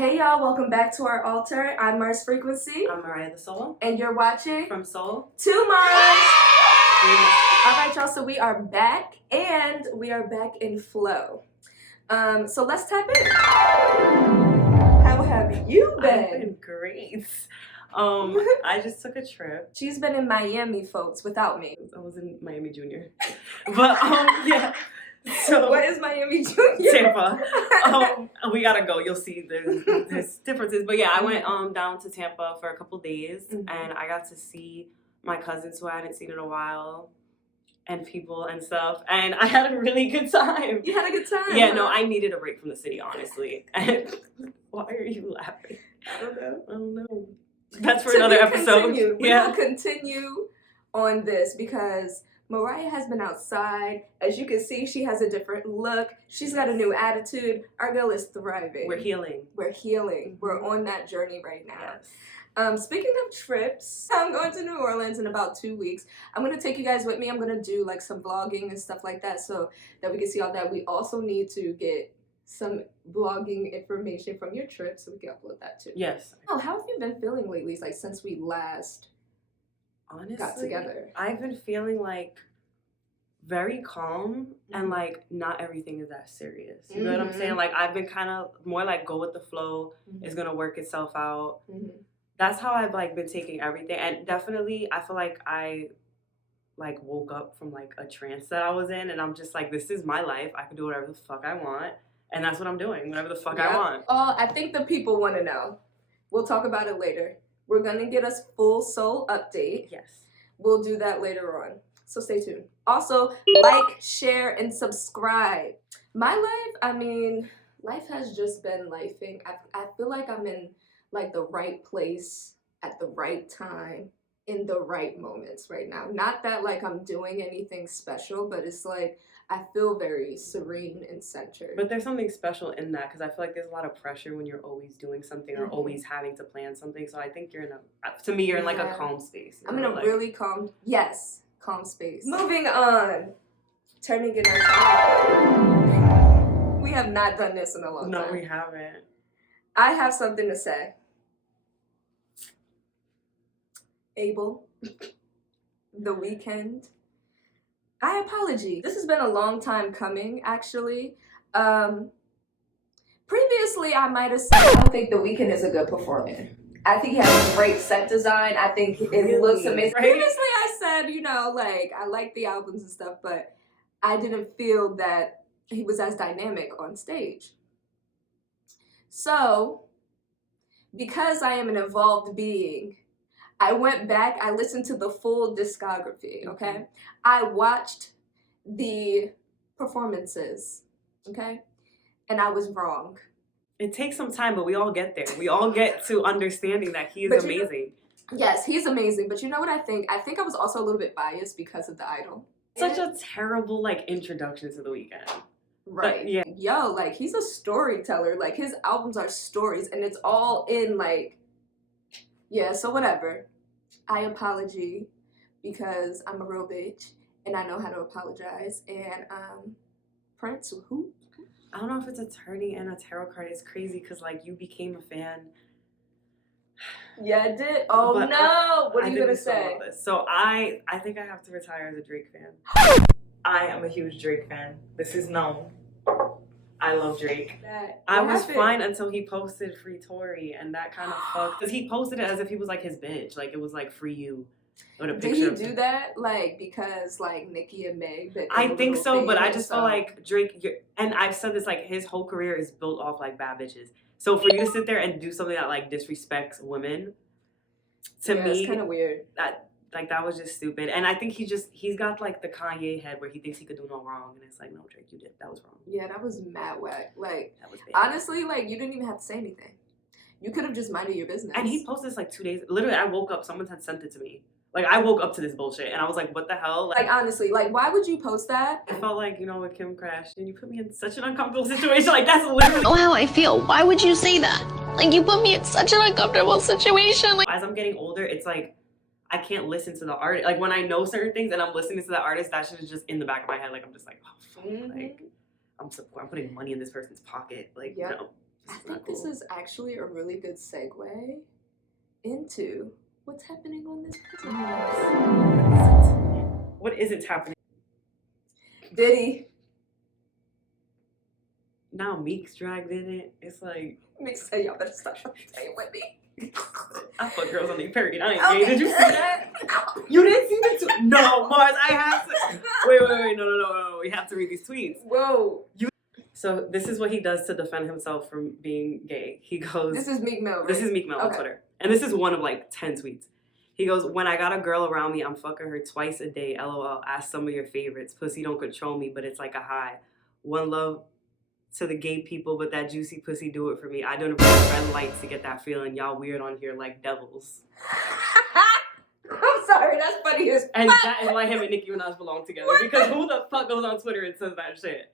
Hey y'all, welcome back to our altar. I'm Mars Frequency. I'm Mariah the Soul. And you're watching From Soul to Mars. Alright y'all, so we are back and we are back in flow. So let's tap in. How have you been? I've been great. I just took a trip. She's been in Miami, folks, without me. I was in Miami Junior. But yeah. So what is Miami Junior? Tampa. We gotta go. You'll see there's differences. But yeah, I went down to Tampa for a couple days and I got to see my cousins who I hadn't seen in a while and people and stuff. And I had a really good time. You had a good time? Yeah, no, I needed a break from the city, honestly. And why are you laughing? I don't know. That's for another episode. We will continue on this because Mariah has been outside. As you can see, she has a different look. She's got a new attitude. Our girl is thriving. We're healing. We're on that journey right now. Yes. Speaking of trips, I'm going to New Orleans in about 2 weeks. I'm going to take you guys with me. I'm going to do like some vlogging and stuff like that so that we can see all that. We also need to get some vlogging information from your trip so we can upload that too. Yes. Oh, how have you been feeling lately? Like since we last honestly got together. I've been feeling like very calm and like not everything is that serious. You know what I'm saying? Like I've been kind of more like go with the flow. It's gonna work itself out. That's how I've like been taking everything. And definitely I feel like I like woke up from like a trance that I was in and I'm just like, this is my life. I can do whatever the fuck I want. And that's what I'm doing, whatever the fuck I want. Oh, I think the people want to know. We'll talk about it later. We're going to get a full soul update. Yes. We'll do that later on. So stay tuned. Also, like, share, and subscribe. My life, I mean, life has just been lifing. I feel like I'm in like the right place at the right time in the right moments right now. Not that like I'm doing anything special, but it's like I feel very serene and centered. But there's something special in that because I feel like there's a lot of pressure when you're always doing something or always having to plan something. So I think you're in like a calm space. I'm in a really calm space. Moving on. Turning it on. We have not done this in a long time. No, we haven't. I have something to say. Abel, The Weeknd. I apologize. This has been a long time coming, actually. Previously, I might have said I don't think The Weeknd is a good performer. I think he has great set design. I think it looks amazing. Right? Previously, I said, you know, like, I like the albums and stuff, but I didn't feel that he was as dynamic on stage. So, because I am an evolved being, I went back, I listened to the full discography, okay? I watched the performances, okay? And I was wrong. It takes some time, but we all get there. We all get to understanding that he is amazing. Yes, he's amazing. But you know what I think? I think I was also a little bit biased because of The Idol. Such a terrible, like, introduction to The Weeknd. Right. But, yeah. Yo, like, he's a storyteller. Like, his albums are stories, and it's all in, like, yeah, so whatever. I apologize because I'm a real bitch, and I know how to apologize. And, Prince, who? I don't know if it's a turning and a tarot card. It's crazy because, like, you became a fan. Yeah, I did. Oh, but no. What are you going to say? So I think I have to retire as a Drake fan. I am a huge Drake fan. This is known. I love Drake. I was fine until he posted Free Tory, and that kind of fucked. Because he posted it as if he was, like, his bitch. Like, it was, like, free you. Did he do that, like, because, like, Nicki and Meg? I think so, but I just feel like Drake, and I've said this, like, his whole career is built off, like, bad bitches. So for you to sit there and do something that, like, disrespects women, to me, it's kind of weird. That was just stupid. And I think he's got, like, the Kanye head where he thinks he could do no wrong, and it's like, no, Drake, you did. That was wrong. Yeah, that was mad whack. Like, that was bad. Honestly, like, you didn't even have to say anything. You could have just minded your business. And he posted this, like, 2 days. Literally, I woke up. Someone had sent it to me. Like, I woke up to this bullshit, and I was like, what the hell? Like, honestly, like, why would you post that? I felt like, you know, with Kim Kardashian, you put me in such an uncomfortable situation. Like, that's literally... Oh, how I feel. Why would you say that? Like, you put me in such an uncomfortable situation. Like, as I'm getting older, it's like, I can't listen to the artist. Like, when I know certain things and I'm listening to the artist, that shit is just in the back of my head. Like, I'm just like, oh, fuck. Like, I'm putting money in this person's pocket. Like, yep. no. I think this is actually a really good segue into what's happening on this podcast. What isn't happening? Diddy. Now Meek's dragged in it. It's like Meek said, y'all better stop staying with me. I fuck girls on their period. I ain't Okay. gay. Did you see that? You didn't see the tweet? No, Mars, I have to. Wait, no. We have to read these tweets. Whoa. So this is what he does to defend himself from being gay. He goes, This is Meek Mill, right? This is Meek Mill on Twitter. And this is one of like 10 tweets. He goes, when I got a girl around me, I'm fucking her twice a day. LOL. Ask some of your favorites. Pussy don't control me, but it's like a high. One love to the gay people, but that juicy pussy do it for me. I don't run red lights to get that feeling. Y'all weird on here like devils. I'm sorry, that's funny as fuck. And that is why him and Nicki Minaj belong together. Because who the fuck goes on Twitter and says that shit?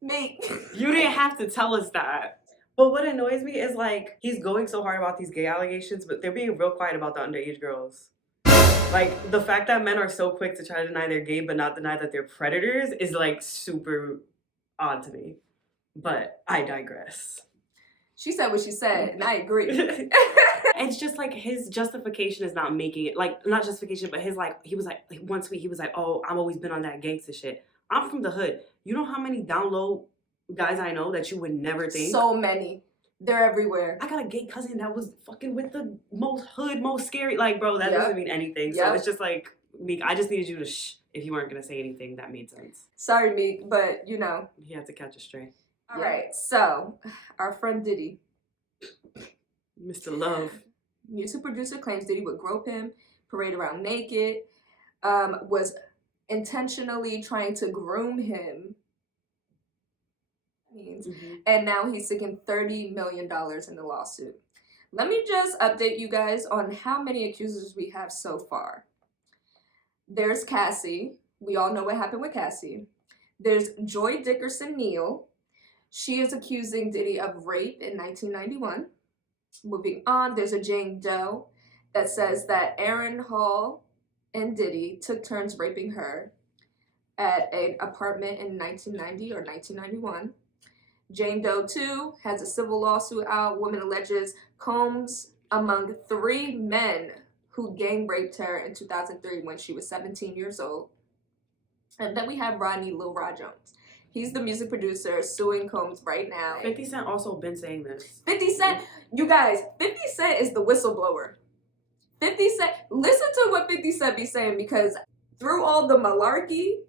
Meek. You didn't have to tell us that. But what annoys me is like, he's going so hard about these gay allegations, but they're being real quiet about the underage girls. Like, the fact that men are so quick to try to deny they're gay, but not deny that they're predators is like super odd to me. But I digress. She said what she said, and I agree. It's just like his justification is not making it, like, not justification, but his like, he was like one tweet, he was like, oh, I've always been on that gangsta shit. I'm from the hood. You know how many down low guys I know that you would never think? So many. They're everywhere. I got a gay cousin that was fucking with the most hood, most scary. Like, bro, that doesn't mean anything. So it's just like, Meek, I just needed you to shh if you weren't going to say anything that made sense. Sorry, Meek, but you know. He had to catch a stray. All right, so our friend Diddy. Mr. Love. Music producer claims Diddy would grope him, parade around naked, was intentionally trying to groom him. And now he's seeking $30 million in the lawsuit. Let me just update you guys on how many accusers we have so far. There's Cassie. We all know what happened with Cassie. There's Joy Dickerson Neal. She is accusing Diddy of rape in 1991. Moving on, there's a Jane Doe that says that Aaron Hall and Diddy took turns raping her at an apartment in 1990 or 1991. Jane Doe 2 has a civil lawsuit out. Woman alleges Combs among 3 men who gang raped her in 2003 when she was 17 years old. And then we have Rodney Lil Rod Jones. He's the music producer suing Combs right now. 50 Cent also been saying this. 50 Cent, you guys, 50 Cent is the whistleblower. 50 Cent, listen to what 50 Cent be saying, because through all the malarkey,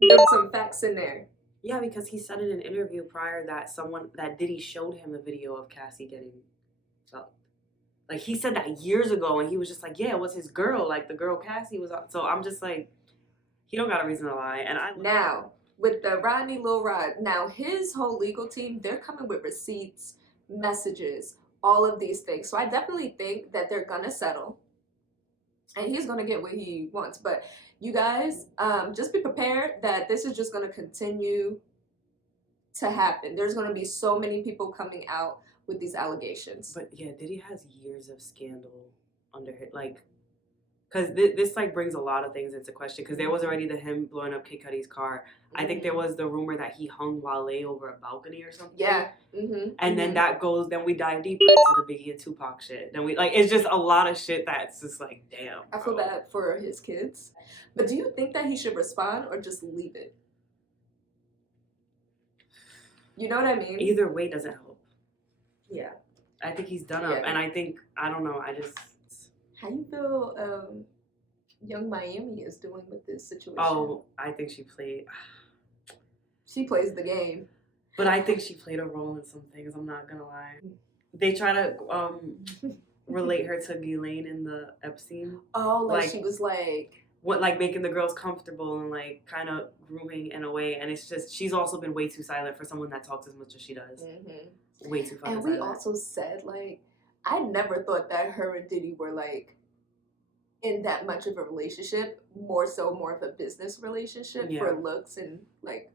there's some facts in there. Yeah, because he said in an interview prior that Diddy showed him a video of Cassie getting fucked. Like, he said that years ago, and he was just like, yeah, it was his girl. Like, the girl Cassie was on. So I'm just like, he don't got a reason to lie. And Now, with the Rodney Lil Rod, now his whole legal team, they're coming with receipts, messages, all of these things. So I definitely think that they're gonna settle. And he's gonna get what he wants. But you guys, just be prepared that this is just gonna continue to happen. There's gonna be so many people coming out with these allegations. But yeah, Diddy has years of scandal under him. Like, because this like brings a lot of things into question. Because there was already him blowing up Kid Cudi's car. I think there was the rumor that he hung Wale over a balcony or something. Yeah. And then then we dive deeper into the Biggie and Tupac shit. Then we it's just a lot of shit that's just like, damn. I feel bad for his kids. But do you think that he should respond or just leave it? You know what I mean? Either way doesn't help. Yeah. I think he's done up. And I don't know, How you feel Young Miami is doing with this situation? Oh, I think she played... She plays the game. But I think she played a role in some things, I'm not gonna lie. They try to relate her to Ghislaine in the Epstein. Oh, like she was like... What, like making the girls comfortable and like kind of grooming in a way. And it's just, she's also been way too silent for someone that talks as much as she does. Way too fucking silent. And we also said, like, I never thought that her and Diddy were like in that much of a relationship, more of a business relationship for looks and like,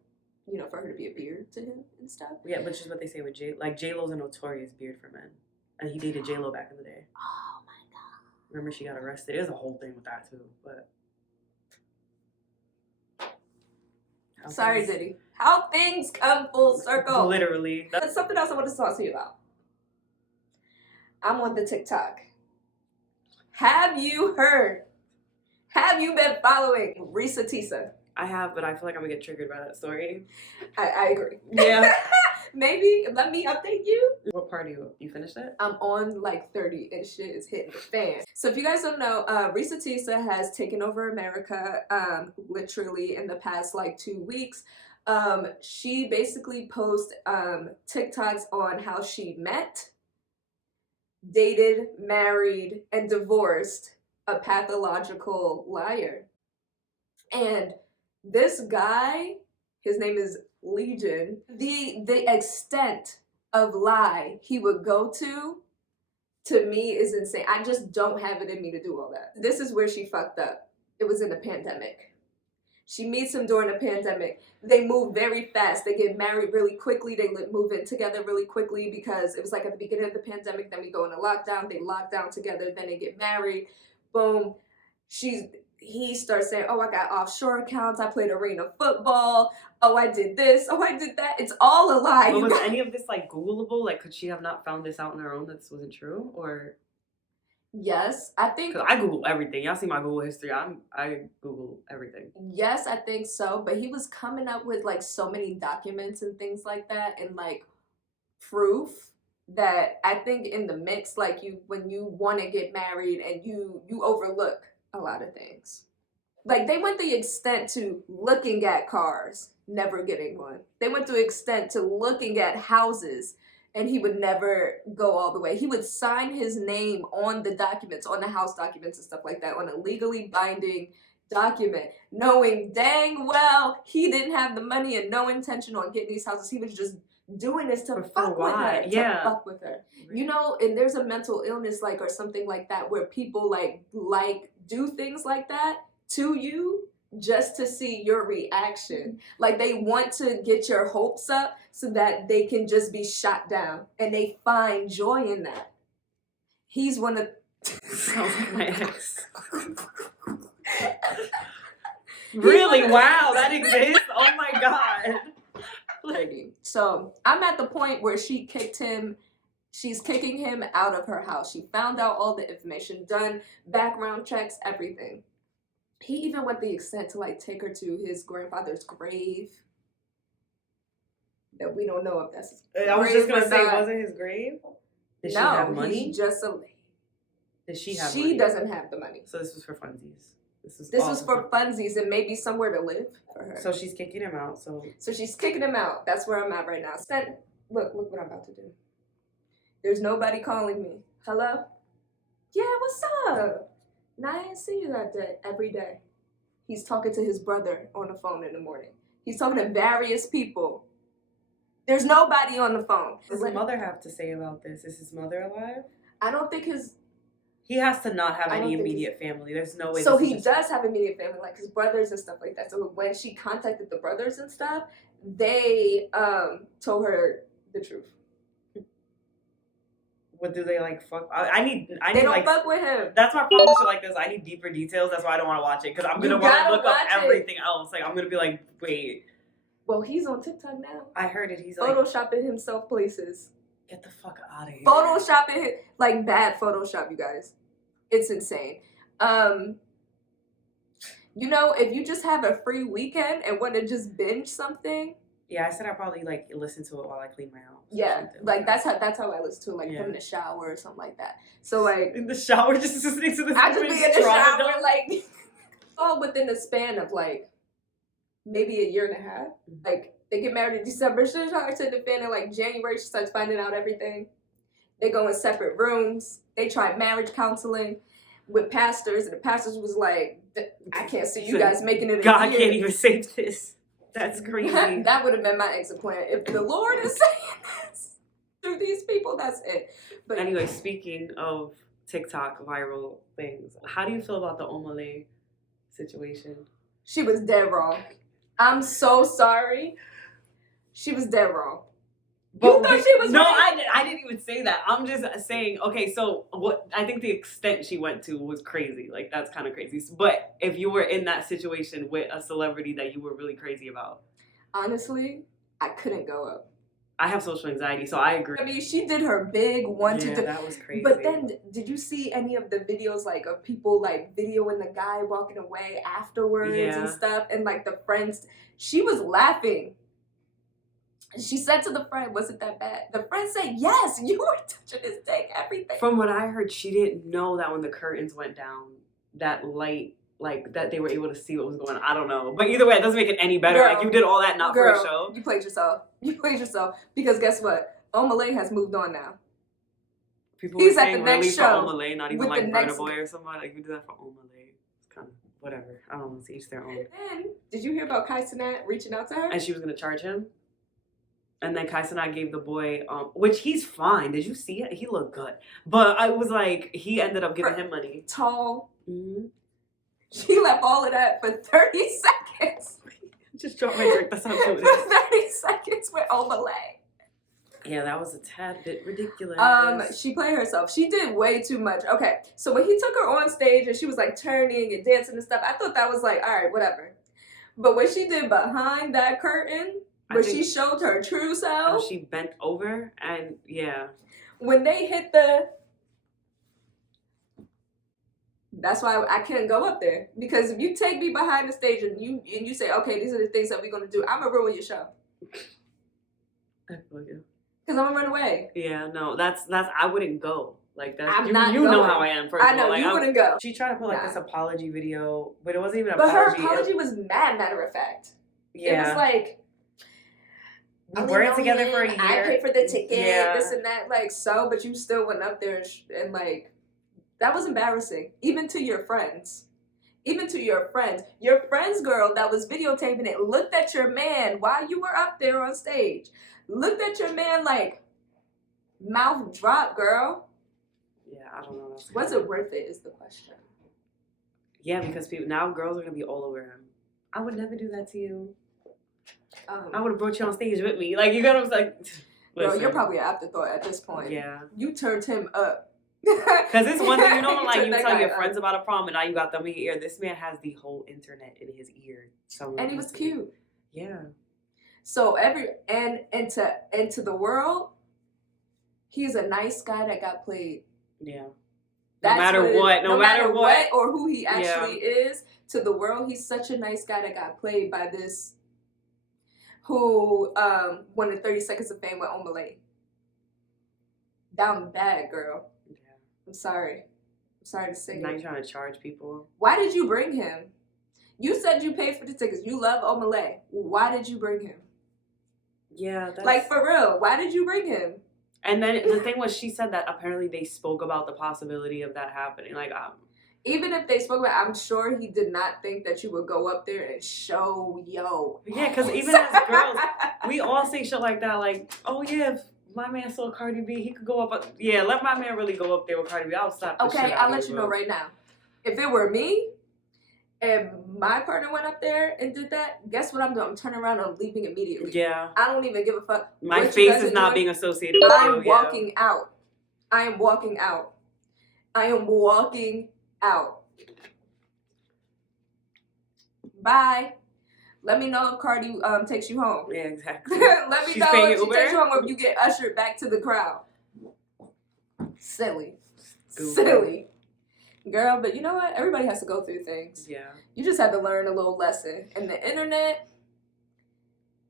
you know, for her to be a beard to him and stuff. Yeah, but just what they say with J-Lo's a notorious beard for men. And he dated J-Lo back in the day. Oh my God. Remember she got arrested? There's a whole thing with that too, but... Sorry, Diddy. How things come full circle. Literally. That's something else I want to talk to you about. I'm on the TikTok. Have you heard? Have you been following Risa Tisa? I have, but I feel like I'm gonna get triggered by that story. I agree. Yeah. Maybe let me update you. What part are you finished it? I'm on like 30 and shit is hitting the fan. So if you guys don't know, Risa Tisa has taken over America literally in the past like 2 weeks. She basically posts TikToks on how she met, dated, married, and divorced a pathological liar. And this guy, his name is Legion, the extent of lie he would go to me is insane. I just don't have it in me to do all that. This is where she fucked up. It was in the pandemic. She meets him during the pandemic. They move very fast. They get married really quickly. They move in together really quickly because it was like at the beginning of the pandemic. Then we go into lockdown. They lock down together. Then they get married. Boom. He starts saying, oh, I got offshore accounts. I played arena football. Oh, I did this. Oh, I did that. It's all a lie. But was any of this like Googleable? Like, could she have not found this out on her own that this wasn't true? Or yes, I think. Because I Google everything. Y'all see my Google history. I Google everything. Yes, I think so. But he was coming up with like so many documents and things like that, and like proof that I think in the mix, like when you want to get married and you overlook a lot of things. Like they went the extent to looking at cars, never getting one. They went to the extent to looking at houses, and he would never go all the way. He would sign his name on the documents, on the house documents and stuff like that, on a legally binding document, knowing dang well he didn't have the money and no intention on getting these houses. He was just doing this to fuck with her. Yeah. To fuck with her. You know, and there's a mental illness like or something like that where people like do things like that to you just to see your reaction. Like they want to get your hopes up so that they can just be shot down, and they find joy in that. He's one of Sounds like my ex. Really? Wow, that exists? Oh my god. So I'm at the point where she's kicking him out of her house. She found out all the information, done background checks, everything. He even went the extent to like take her to his grandfather's grave. That we don't know if that's his grave. I was just gonna say, not. was it his grave? Did she No, have money? he's just a. Did she have She money? doesn't have the money. So this was for funsies. This was for funsies and maybe somewhere to live for her. So she's kicking him out. So she's kicking him out. That's where I'm at right now. Look what I'm about to do. There's nobody calling me. Hello? Yeah, what's up? No, I didn't see you that day. Every day. He's talking to his brother on the phone in the morning. He's talking to various people. There's nobody on the phone. What does his mother have to say about this? Is his mother alive? I don't think He has to not have any immediate family. There's no way. So he does have immediate family, like his brothers and stuff like that. So when she contacted the brothers and stuff, they told her the truth. What do they like? Fuck. I need they don't like, fuck with him. That's my problem with shit like this. I need deeper details. That's why I don't want to watch it, because I'm gonna want to look up everything else. Like I'm gonna be like, wait. Well, he's on TikTok now. I heard it. He's like photoshopping himself places. Get the fuck out of here. Photoshopping, like bad Photoshop, you guys. It's insane. You know, if you just have a free weekend and want to just binge something. Yeah, I said I'd probably like listen to it while I clean my house. Yeah, like that's how I listen to it, like in the shower or something like that. So like in the shower, just listening to this. I just be in the shower, like all within the span of like maybe a year and a half. Like they get married in December, she starts to the fan in like January. She starts finding out everything. They go in separate rooms. They try marriage counseling with pastors, and the pastors was like, "I can't see you guys making it." God can't even save this. That's crazy. That would have been my exit plan. If the Lord is saying this through these people, that's it. But anyway, speaking of TikTok viral things, how do you feel about the omahlay situation? She was dead wrong. I'm so sorry. She was dead wrong. You thought she was right? I didn't even say that. I'm just saying, okay, so what I think the extent she went to was crazy. Like, that's kind of crazy. But if you were in that situation with a celebrity that you were really crazy about. honestly, I couldn't go up. I have social anxiety, so I agree. I mean, she did her big 1, 2, 3. That was crazy. But then, did you see any of the videos, like, of people, like, videoing the guy walking away afterwards and stuff? And, like, the friends, she was laughing. She said to the friend, was it that bad? The friend said, yes, you were touching his dick, everything. From what I heard, she didn't know that when the curtains went down, that light, like, that they were able to see what was going on. I don't know. But either way, it doesn't make it any better. Girl, like, you did all that not for a show. You played yourself. You played yourself. Because guess what? Omahlay has moved on now. People He's were at saying the next really show for Omahlay, not even with like the Burna next- Boy or somebody. Like, you do that for Omahlay. It's kind of whatever. I don't know. To each their own. And then, did you hear about Kai Cenat reaching out to her? And she was going to charge him. And then Kai Cenat gave the boy, which he's fine. Did you see it? He looked good. But I was like, he ended up giving him money. Tall. Mm-hmm. She left all of that for 30 seconds. Just drop my drink. That's how it is. For 30 seconds with Omahlay. Yeah, that was a tad bit ridiculous. She played herself. She did way too much. Okay, so when he took her on stage and she was like turning and dancing and stuff, I thought that was like, all right, whatever. But what she did behind that curtain, where she showed her true self. She bent over and yeah. When they hit the... That's why I can't go up there. Because if you take me behind the stage and you say, okay, these are the things that we're going to do, I'm going to ruin your show. I feel you. Because I'm going to run away. Yeah, no, that's I wouldn't go. Like that's I'm you, not you going. know how I am. First I of know, all. Like, you wouldn't go. She tried to put like this apology video, but it wasn't even an but apology. Her apology was mad, matter of fact. Yeah. It was like, we weren't together for a year. I paid for the ticket, yeah. this and that. Like, so, but you still went up there and like, that was embarrassing. Even to your friends. Even to your friends. Your friend's girl that was videotaping it looked at your man while you were up there on stage. Looked at your man like, mouth drop, girl. Yeah, I don't know. Was it worth it is the question. Yeah, because now girls are going to be all over him. I would never do that to you. I would have brought you on stage with me. Like, you got to like... Girl, you're probably an afterthought at this point. Yeah. You turned him up. Because it's one thing, you know, like you tell your up. friends about a problem and now you got them in your ear. This man has the whole internet in his ear. And he was cute. Yeah. So into the world, he's a nice guy that got played. Yeah. No matter what or who he actually is, to the world, he's such a nice guy that got played by this who wanted 30 Seconds of Fame with Omahlay. Down bad, girl. Yeah. I'm sorry to say. Now you're trying to charge people. Why did you bring him? You said you paid for the tickets. You love Omahlay. Why did you bring him? Yeah. Like, for real, why did you bring him? And then the thing was, she said that apparently they spoke about the possibility of that happening. Like, even if they spoke about, I'm sure he did not think that you would go up there and show yo. Yeah, because even as girls, we all say shit like that. Like, oh yeah, if my man saw Cardi B, he could go up. Yeah, let my man really go up there with Cardi B. I'll stop. Okay, I'll let you know right now. If it were me, and my partner went up there and did that, guess what I'm doing? I'm turning around and I'm leaving immediately. Yeah. I don't even give a fuck. My face is not being associated with you. I'm walking out. I am walking out. I am walking out. Bye. Let me know if Cardi takes you home. Yeah, exactly. Let me know if she Uber? takes you home or if you get ushered back to the crowd. Silly. Goofy. Silly. Girl, but you know what? Everybody has to go through things. Yeah. You just have to learn a little lesson. And the internet,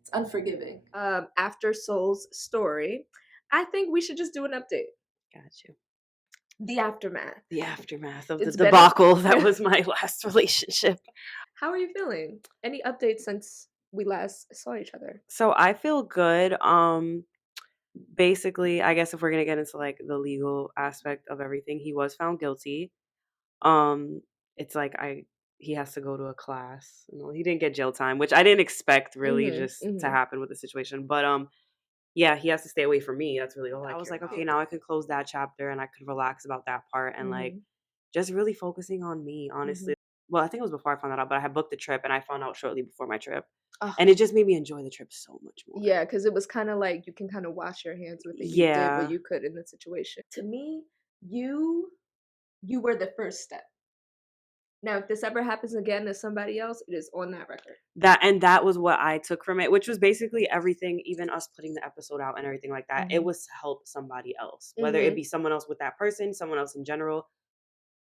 it's unforgiving. After Soul's story, I think we should just do an update. Got you. The aftermath. The aftermath of It's the been debacle that was my last relationship. How are you feeling? Any updates since we last saw each other? So I feel good. Basically, I guess if we're gonna get into like the legal aspect of everything, he was found guilty. It's like he has to go to a class. He didn't get jail time, which I didn't expect really to happen with the situation. But yeah, he has to stay away from me. That's really all I was like, okay, now I can close that chapter and I could relax about that part and like just really focusing on me, honestly. Well, I think it was before I found that out, but I had booked the trip and I found out shortly before my trip. And it just made me enjoy the trip so much more. Yeah, because it was kind of like you can kind of wash your hands with it. You did what you could in the situation. To me, you were the first step. Now, if this ever happens again to somebody else, it is on that record. That was what I took from it, which was basically everything, even us putting the episode out and everything like that. It was to help somebody else, whether it be someone else with that person, someone else in general.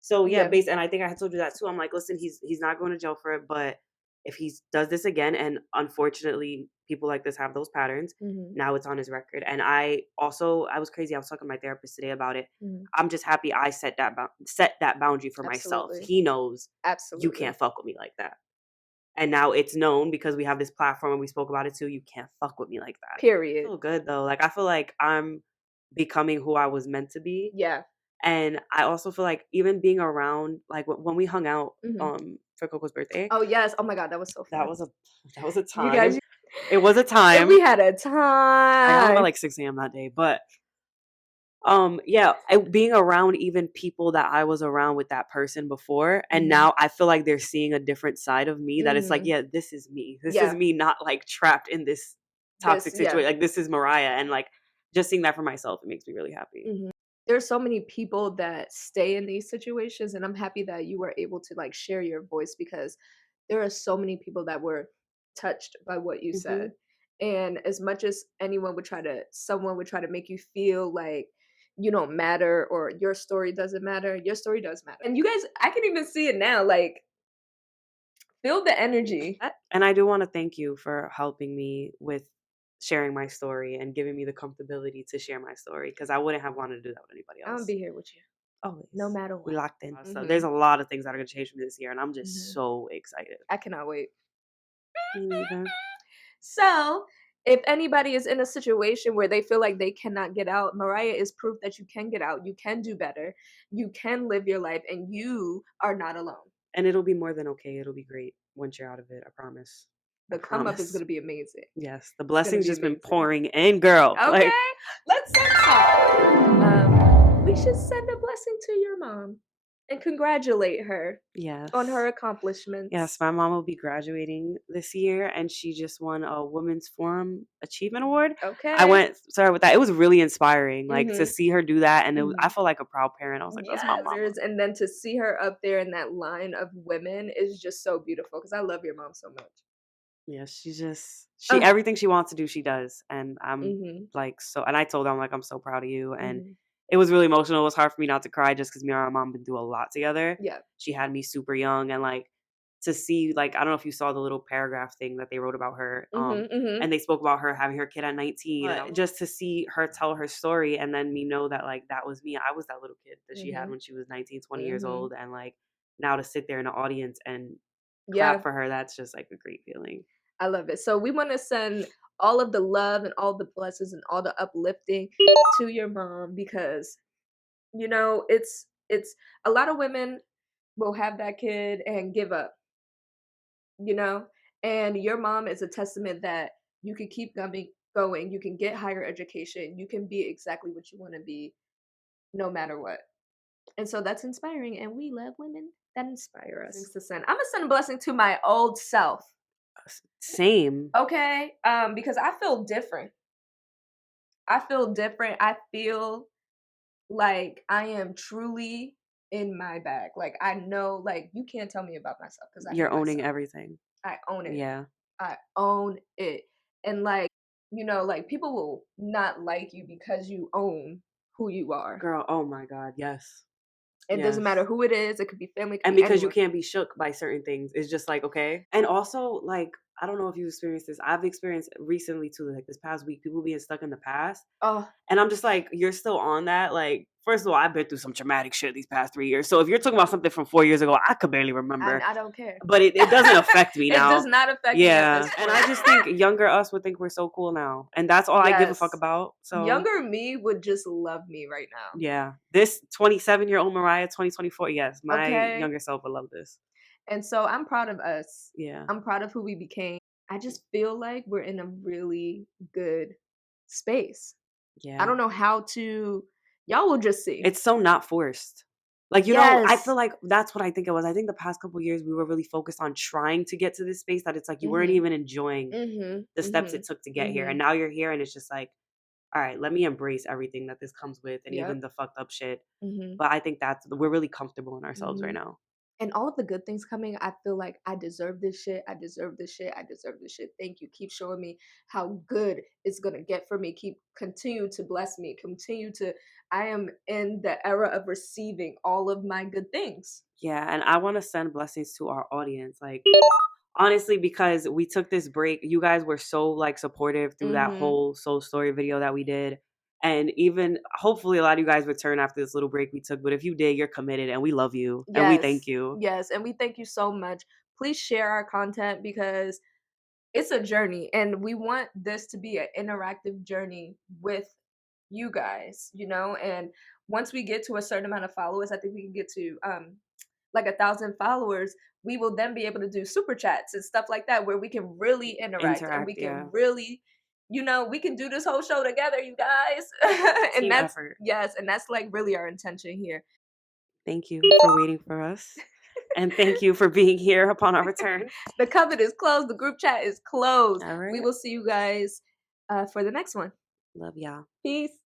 So yeah, Yeah. and I think I had told you that too. I'm like, listen, he's not going to jail for it, but if he does this again, and unfortunately people like this have those patterns, now it's on his record. And I was crazy. I was talking to my therapist today about it. I'm just happy I set that boundary for myself. Absolutely. He knows you Absolutely. can't fuck with me like that. And now it's known because we have this platform and we spoke about it too. You can't fuck with me like that. I Period. feel good though. Like I feel like I'm becoming who I was meant to be. Yeah. And I also feel like even being around, like when we hung out for Coco's birthday. Oh yes. Oh my God, that was so fun. That was a time. You guys, it was a time. we had a I got home time. at like 6 a.m. that day, but being around even people that I was around with that person before, and now I feel like they're seeing a different side of me. That it's like, yeah, this is me. This is me, not like trapped in this toxic situation. Like this is Mariah, and like just seeing that for myself, it makes me really happy. There's so many people that stay in these situations, and I'm happy that you were able to like share your voice, because there are so many people that were touched by what you said. And as much as someone would try to make you feel like you don't matter or your story doesn't matter, your story does matter. And you guys, I can even see it now, like feel the energy. And I do want to thank you for helping me with sharing my story and giving me the comfortability to share my story, because I wouldn't have wanted to do that with anybody else. I'm gonna be here with you. Always. No matter what. We locked in. So there's a lot of things that are going to change for me this year, and I'm just so excited. I cannot wait. Me neither. So, if anybody is in a situation where they feel like they cannot get out, Mariah is proof that you can get out, you can do better, you can live your life, and you are not alone. And it'll be more than okay. It'll be great once you're out of it. I promise. The come up is going to be amazing. Yes, the blessings just been pouring in, girl. Okay, like, let's send some. We should send a blessing to your mom and congratulate her. Yes. On her accomplishments. Yes, my mom will be graduating this year, and she just won a Women's Forum Achievement Award. Okay. I went with that. It was really inspiring, like to see her do that, and I felt like a proud parent. I was like, that's my mom. And then to see her up there in that line of women is just so beautiful, because I love your mom so much. Yeah, everything she wants to do, she does, and I'm like and I told her, I'm like, I'm so proud of you, and it was really emotional. It was hard for me not to cry just because me and my mom been through a lot together. Yeah, she had me super young, and like to see, like, I don't know if you saw the little paragraph thing that they wrote about her, and they spoke about her having her kid at 19, just to see her tell her story, and then me know that like that was me. I was that little kid that she had when she was 19, 20 years old, and like now to sit there in the audience and clap for her, that's just like a great feeling. I love it. So we want to send all of the love and all the blessings and all the uplifting to your mom, because you know it's a lot of women will have that kid and give up, and your mom is a testament that you can keep going, you can get higher education, you can be exactly what you want to be no matter what. And so that's inspiring, and we love women that inspire us. I'm gonna send a blessing to my old self. Same. Okay, because I feel different. I feel like I am truly in my bag. Like I know, like you can't tell me about myself, because you're owning everything. I own it. Yeah, I own it. And like, like people will not like you because you own who you are. Girl, oh my God, yes. It doesn't matter who it is. It could be family. And because you can't be shook by certain things, it's just like, okay. And also, like, I don't know if you experienced this. I've experienced recently too, like this past week, people being stuck in the past. Oh. And I'm just like, you're still on that. Like, first of all, I've been through some traumatic shit these past 3 years. So if you're talking about something from 4 years ago, I could barely remember. I don't care. But it doesn't affect me now. It does not affect me at this point. And I just think younger us would think we're so cool now. And that's all I give a fuck about. So younger me would just love me right now. Yeah. This 27-year-old Mariah, 2024, yes. My younger self would love this. And so I'm proud of us. Yeah. I'm proud of who we became. I just feel like we're in a really good space. Yeah. I don't know how to. Y'all will just see. It's so not forced. Like, you know, I feel like that's what I think it was. I think the past couple of years we were really focused on trying to get to this space that it's like you weren't even enjoying the steps it took to get here. And now you're here and it's just like, all right, let me embrace everything that this comes with and even the fucked up shit. But I think we're really comfortable in ourselves right now. and all of the good things coming, I feel like I deserve this shit. I deserve this shit. I deserve this shit. Thank you. Keep showing me how good it's gonna get for me. Continue to bless me. I am in the era of receiving all of my good things. Yeah, and I want to send blessings to our audience. Like, honestly, because we took this break, you guys were so like supportive through that Mm-hmm. whole soul story video that we did. And even hopefully a lot of you guys return after this little break we took. But if you did, you're committed and we love you and we thank Yes. you. Yes. And we thank you so much. Please share our content because it's a journey and we want this to be an interactive journey with you guys, and once we get to a certain amount of followers, I think we can get to like 1,000 followers, we will then be able to do super chats and stuff like that where we can really interact and Interact, we yeah. can really we can do this whole show together, you guys. And Team that's effort. yes, and that's like really our intention here. Thank you for waiting for us. And thank you for being here upon our return. The Coven is closed, the group chat is closed. All right. We will see you guys for the next one. Love y'all. Peace.